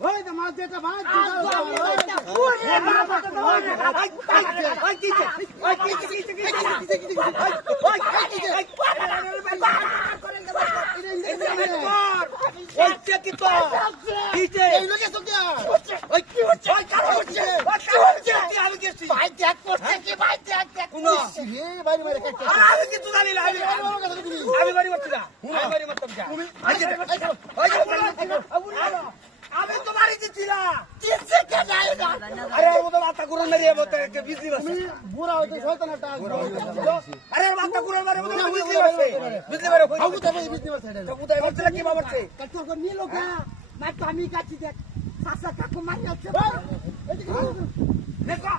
ওই তো মাছ যেটা ভাই আমি তো বাড়ি দিছিলাম আরে ও তো মাথা ঘুরে মেরে বলতে একটা বিজি আছে বুড়া হইতো শয়তান একটা আরে মাথা ঘুরে মেরে বলতে বিজি আছে বিজি মেরে কই আবু তো বিজি আছে তো কোথায় বলছিলা কি বাবারছে কাটো কর নি লোকা না তো আমি কাটি দেখ সাসা কাকু মারি আছে এদিকে দেখো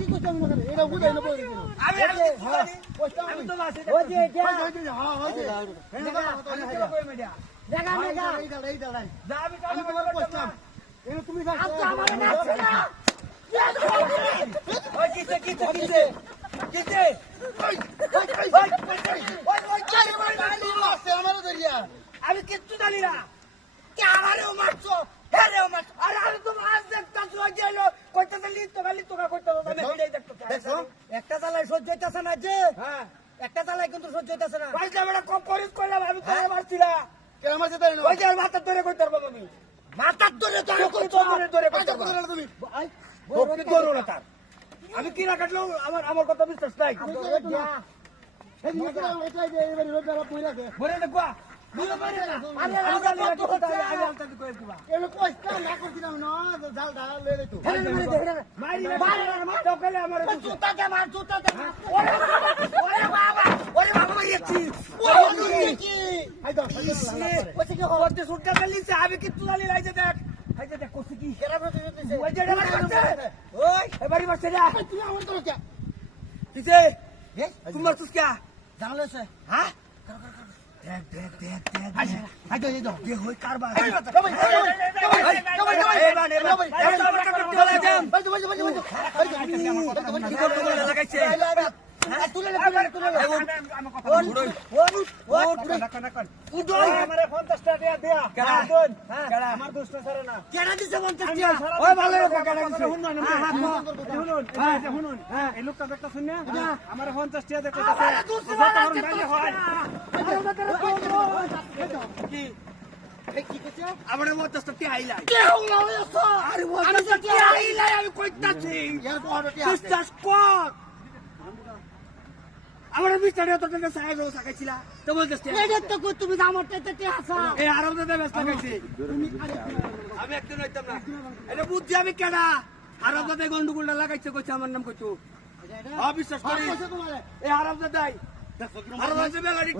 কি করছ আমি না এটা বুঝাই না বলি আমি আমি তো বাসে ও যে হ্যাঁ হ্যাঁ দেখা দেখা এই দাঁড়াই যা আমি বলতাম এনে তুমি যাও আচ্ছা আমার নাচছে না ওই কিসে আমি কিচ্ছু জানি না কে আমারেও মারছো হেরেও মারছো আরে আমি তো মাছ দেখতাছি ওই গেল কইতাছে লিত তোকা কইতাছে আমি ভিডিও দেখতেছি দেখো একটা জ্বালায় সহ্য হইতাছে না যে হ্যাঁ একটা জ্বালায় কিন্তু সহ্য হইতাছে না ভাই আমরা কম করিস কইলাম আমি তো মারছিলাম কে আমার সাথে ওই যে মাথার ধরে কইতার বাবা আমি মাথার ধরে তো ধরে কইতার তুমি ওকে ধরো না তার আমি কি না কাটলো আমার কথা বিশ্বাস নাই এই নিয়ে এটা যে এবারে রোজ বেলা পয়লা কে বলে না কোয়া দিলো পারে না আরে আমি আলতা দি কই দিবা এলো কইতা না করছিলাম না জাল ঢাল লয়ে লইতো মারি তো কইলে আমার জুতাতে মার ওরে বাবা মারিছি ওরে কি আই দাও ওতে কি হচ্ছে সুটটা গলিছে আমি কিচ্ছু জানি না এই যে দেখ কইছি কি কেরা বলতে দিতেছে ওই যে মারছে ওই এবারে মারছে রে তুই আমার তো কে কিছে তুমি মারছিস কে জানলেছে হ্যাঁ দেখ আই তো এই দাও যে হই কারবার লাগাইছে তুলে আমার 50 টাকা দেয়া আমার দোস্ত ছাড়ে না কেডা দিছে 50 টাকা ওই ভালো কেডা দিছে শুনুন এই লোকটা দেখতা শুন না আমার 50 টাকা দেখতে কি কি কইছে আমার 50 টাকা আইলাই কে হলো আরে 50 টাকা আইলাই আমি কইতাছি यार বিশ্বাস কর আমার মিস্টারে তো টাকা সাইজ সাকাইছিলা তো বলতেছ এটা তো কই তুমি আমারটাতে তে আসা এই আরবতে ব্যস্ত লাগাইছি তুমি আমি একদিন হইতাম না এটা বুদ্ধি আমি কেডা আরবতে গন্ডগোলটা লাগাইছে কইছে আমার নাম কইছো অবিশ্বাস করি এই আরবতে দাই আরবতে বেলাড়ি